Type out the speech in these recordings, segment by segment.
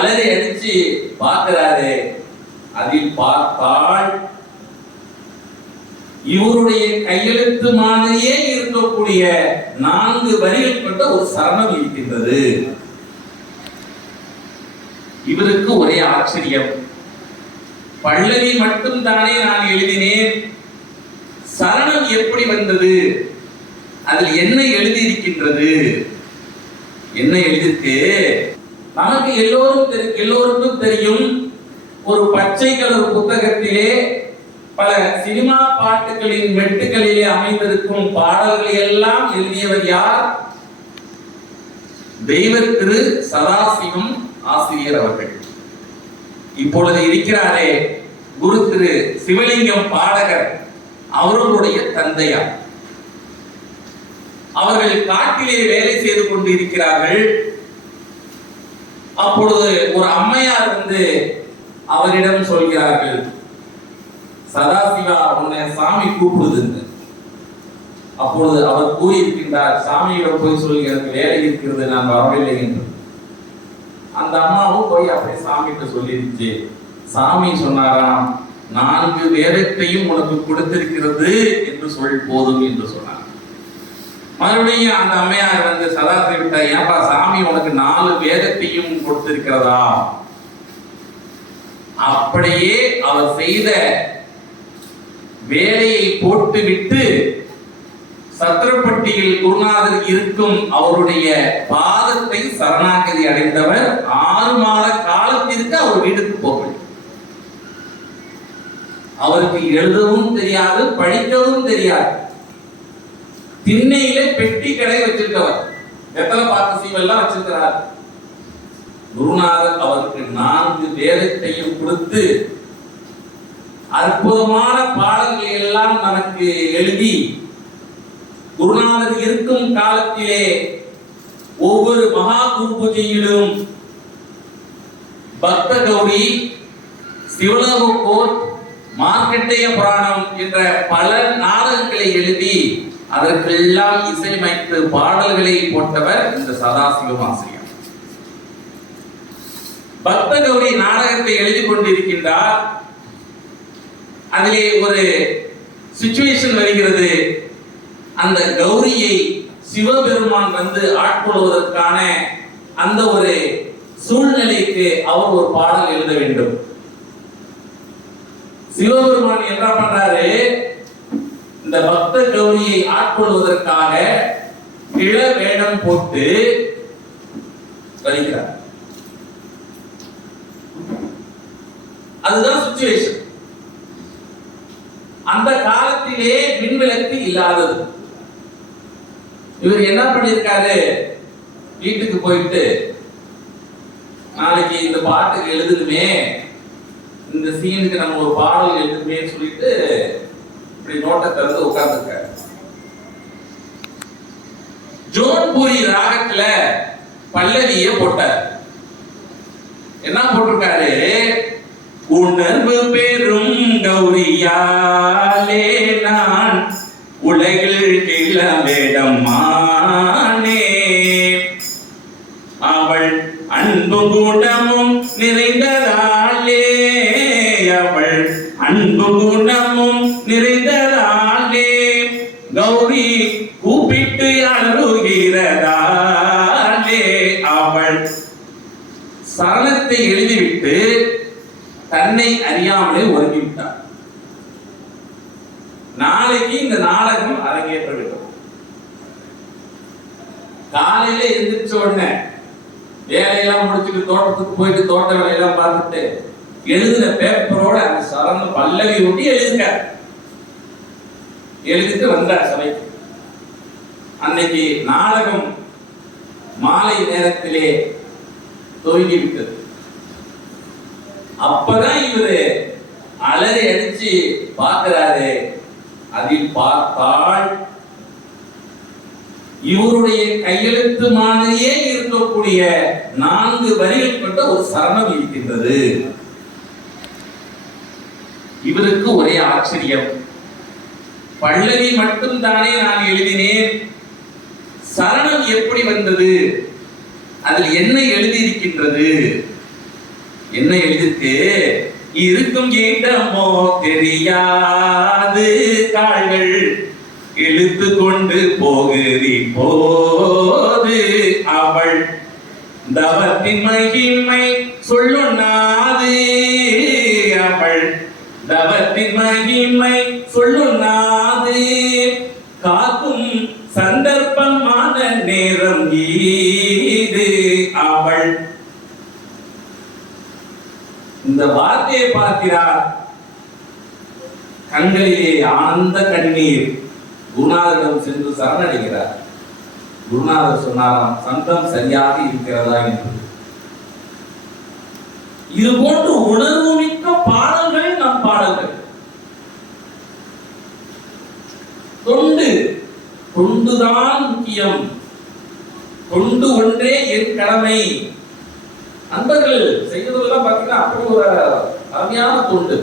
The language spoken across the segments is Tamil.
அலறி அடிச்சு பார்க்கிறாரு. அதில் பார்த்தால் இவருடைய கையெழுத்து மாதிரியே இருக்கக்கூடிய 4 வரிகள் கொண்ட ஒரு சரணம் இருக்கின்றது. இவருக்கு ஒரே ஆச்சரியம். பல்லவி மட்டும் தானே நான் எழுதினேன், சரணம் எப்படி வந்தது, அதில் என்ன எழுதி இருக்கின்றது, என்ன எழுதிருக்கு? நமக்கு எல்லோருக்கும் தெரியும், ஒரு பச்சை கலர் புத்தகத்திலே பல சினிமா பாட்டுகளின் மெட்டுகளிலே அமைந்திருக்கும் பாடல்களை எல்லாம் எழுதியவர் யார்? தெய்வ திரு சதாசிவம் ஆசிரியர் அவர்கள். இப்பொழுது இருக்கிறாரே குரு திரு சிவலிங்கம் பாடகர், அவர்களுடைய தந்தையார். அவர்கள் காட்டிலே வேலை செய்து கொண்டு இருக்கிறார்கள். அப்பொழுது ஒரு அம்மையார் வந்து அவரிடம் சொல்கிறார்கள், சதாசிவா உன்னை சாமி கூப்பிடுது. அப்பொழுது அவர் கூறியிருக்கின்றார், சாமியிடம் போய் சொல்கிறது வேலை இருக்கிறது, நான் வரவில்லை என்று. அந்த அம்மாவும் போய் அப்படியே சாமிகிட்ட சொல்லிருச்சு. சாமி சொன்னாராம், 4 வேதத்தையும் உனக்கு கொடுத்திருக்கிறது என்று சொல் போதும் என்று சொன்னார். மறுபடியும் அந்த அம்மையார் வந்து சதாசிவட்ட, ஏன்பா சாமி உனக்கு 4 வேதத்தையும் கொடுத்திருக்கிறதா? அப்படியே அவர் செய்த வேலையை போட்டுவிட்டு சத்திரப்பட்டியில் குருநாதர் இருக்கும் அவருடைய பாதத்தை சரணாகதி அடைந்தவர் 6 மாத காலத்திற்கு அவர் வீட்டுக்கு போகவில்லை. அவருக்கு எழுதவும் தெரியாது, படிக்கவும் தெரியாது. திண்ணையில பெட்டி கடை வச்சிருக்கவர், எத்தனை பாட்டு சீவெல்லாம் வச்சிருக்கிறார். குருநாதர் அவருக்கு 4 வேதத்தையும் கொடுத்து அற்புதமான பாடல்களை எல்லாம் நமக்கு எழுதி, குருநாதர் இருக்கும் காலத்திலே ஒவ்வொரு மகா குரு பூஜையிலும் பக்த கௌரி, சிவலோக கோட், மார்க்கண்டேய புராணம் என்ற பல நாடகங்களை எழுதி அதற்கெல்லாம் இசையமைத்து பாடல்களை போட்டவர் இந்த சதாசிவம் ஆசிரியர். பக்த கௌரி நாடகத்தை எழுதி கொண்டிருக்கின்றார். அதிலே ஒரு சிச்சுவேஷன் வருகிறது. அந்த கௌரியை சிவபெருமான் வந்து ஆட்கொள்வதற்கான அந்த ஒரு சூழ்நிலைக்கு அவர் ஒரு பாடல் எழுத வேண்டும். சிவபெருமான் என்ன பண்றாரு, இந்த பக்த கௌரியை ஆட்கொள்வதற்காக இள வேடம் போட்டு வருகிறார். அதுதான் சிச்சுவேஷன். அந்த காலத்திலே மின்விளக்கு இல்லாதது. இவர் என்ன பண்ணிருக்காரு, வீட்டுக்கு போயிட்டு நாளைக்கு இந்த பாட்டுக்கு எழுதுமே, இந்த சீனுக்கு நம்ம ஒரு பாடல் எழுதுமே சொல்லிட்டு இப்படி நோட்டை திறந்து உட்கார்ந்துருக்காரு. ஜோன்பூரி ராகத்துல பல்லவிய போட்டார். என்ன போட்டிருக்காரு, உணர்வு பெரும் கௌரியாலே நான் உலகில் கிளம்பிடமானே, அவள் அன்பு குணமும் நிறைந்ததாலே, அவள் அன்பு குணமும் நிறைந்ததாலே கௌரி கூப்பிட்டு அழுகிறதாலே. அவள் சரணத்தை எழுதிவிட்டு தன்னை அறியாமலே ஒதுங்கிவிட்டார். நாளைக்கு இந்த நாடகம் அரங்கேற்ற வேண்டும். காலையில எந்திரிச்ச உடனே வேலையெல்லாம் முடிச்சுட்டு தோட்டத்துக்கு போயிட்டு தோட்ட வேலையெல்லாம் பார்த்துட்டு எழுதின பேப்பரோட அந்த சரண பல்லவி ஒட்டி எழுதிட்டு வந்தார் சபைக்கு. அன்னைக்கு நாடகம் மாலை நேரத்திலே துவங்கிவிட்டது. அப்பதான் இவரு அலறி அடிச்சு பார்க்கிறாரு. அதில் பார்த்தால் இவருடைய கையெழுத்து மாதிரியே இருக்கக்கூடிய 4 வரிகள் கொண்ட ஒரு சரணம் இருக்கின்றது. இவருக்கு ஒரே ஆச்சரியம். பல்லவி மட்டும் தானே நான் எழுதினேன், சரணம் எப்படி வந்தது, அதில் என்ன எழுதி இருக்கின்றது என்ன எழுதிருக்கு? இருக்கும் இடமோ தெரியாது கால்கள் இழுத்து கொண்டு போகுதி போது அவள் தவத்தின் மகிமை சொல்லுண்ணாது. அவள் தவத்தின் மகிமை சொல்லுண்ணாது. காக்கும் சந்தர்ப்பமான நேரம் ஈது அவள். இந்த வார்த்தையை பார்க்கிறார். கண்களிலே ஆனந்த கண்ணீர். குருநாதரிடம் சென்று சரணடைகிறார். குருநாதர் சொன்னாராம், சந்தம் சரியாக இருக்கிறதா என்று. இது போன்று உணர்வு மிக்க பாடல்கள் நம் பாடல்கள். தொண்டுதான் முக்கியம். தொண்டு ஒன்றே என் கடமை. நண்பர்கள் செய்வதெல்லாம் பார்த்தீங்கன்னா அப்படி ஒரு அருமையான தொண்டு.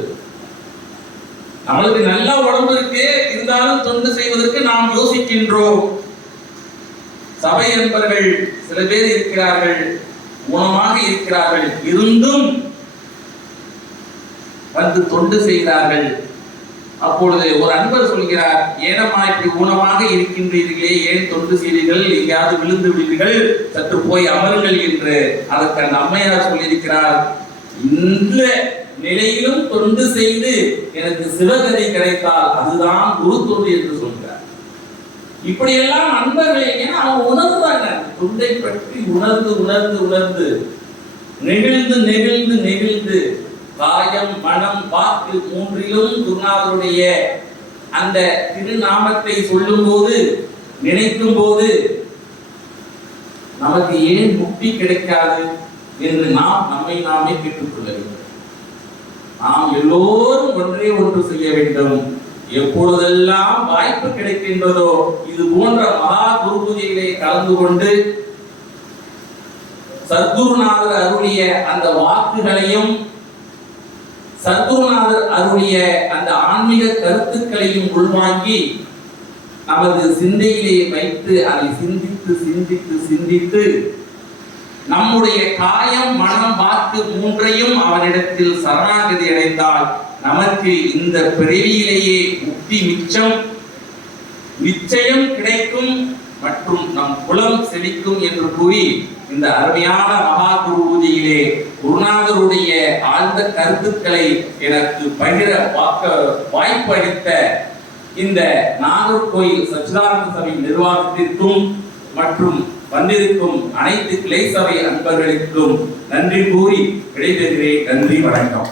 நம்மளுக்கு நல்ல உடம்பு இருக்கு, இருந்தாலும் தொண்டு செய்வதற்கு நாம் யோசிக்கின்றோம். சபை என்பவர்கள் சில பேர் இருக்கிறார்கள், ஊனமாக இருக்கிறார்கள், இருந்தும் வந்து தொண்டு செய்கிறார்கள். அப்பொழுது ஒரு அன்பர் சொல்கிறார், ஏனம்மா இப்படி ஊனமாக இருக்கின்றீர்களே, ஏன் தொண்டு செய்தீர்கள்? எங்கேயாவது விழுந்து விடுவீர்கள், சற்று போய் அமருங்கள் என்று. அதற்கு அந்த அம்மையார் சொல்லியிருக்கிறார், இந்த நிலையிலும் தொண்டு செய்து எனக்கு சிவகதி கிடைத்தால் அதுதான் குரு தொண்டு என்று சொல்கிறார். இப்படியெல்லாம் நண்பர்கள், ஏன்னா அவங்க உணர்ந்தாங்க, தொண்டை பற்றி உணர்ந்து உணர்ந்து உணர்ந்து நெகிழ்ந்து நெகிழ்ந்து நெகிழ்ந்து காயம் மனம் வாக்கு மூன்றிலும் குருநாதருடைய அந்த திருநாமத்தை சொல்லும் போது நினைக்கும் போது நமக்கு ஏன் முக்தி கிடைக்காது என்று நாம் நம்மை நாமே கேட்டுக்கொள்ள வேண்டும். நாம் எல்லோரும் ஒன்றே ஒன்று செய்ய வேண்டும். எப்பொழுதெல்லாம் வாய்ப்பு கிடைக்கின்றதோ இது போன்ற மகா குரு பூஜைகளை கலந்து கொண்டு சத்குருநாதர் அருளிய அந்த வாக்குகளையும் சத்குருநாதர் அருளிய அந்த ஆன்மீக கருத்துக்களையும் உள்வாங்கி நமது சிந்தையிலே வைத்து அதை சிந்தித்து சிந்தித்து சிந்தித்து நம்முடைய காயம் மனம் வாக்கு மூன்றையும் அவனிடத்தில் சரணாகதி அடைந்தால் நமக்கு இந்த பிறவியிலேயே முக்தி நிச்சயம் கிடைக்கும் மற்றும் நம் குலம் செழிக்கும் என்று கூறி இந்த அருமையான மகா குரு பூஜையிலே குருநாதருடைய ஆழ்ந்த கருத்துக்களை எனக்கு பகிர வாய்ப்பு அளித்த இந்த நாகர்கோயில் சச்சிதானந்த சபை நிர்வாகத்திற்கும் மற்றும் வந்திருக்கும் அனைத்து கிளை சபை அன்பர்களுக்கும் நன்றி கூறி விடைபெறுகிறேன். நன்றி, வணக்கம்.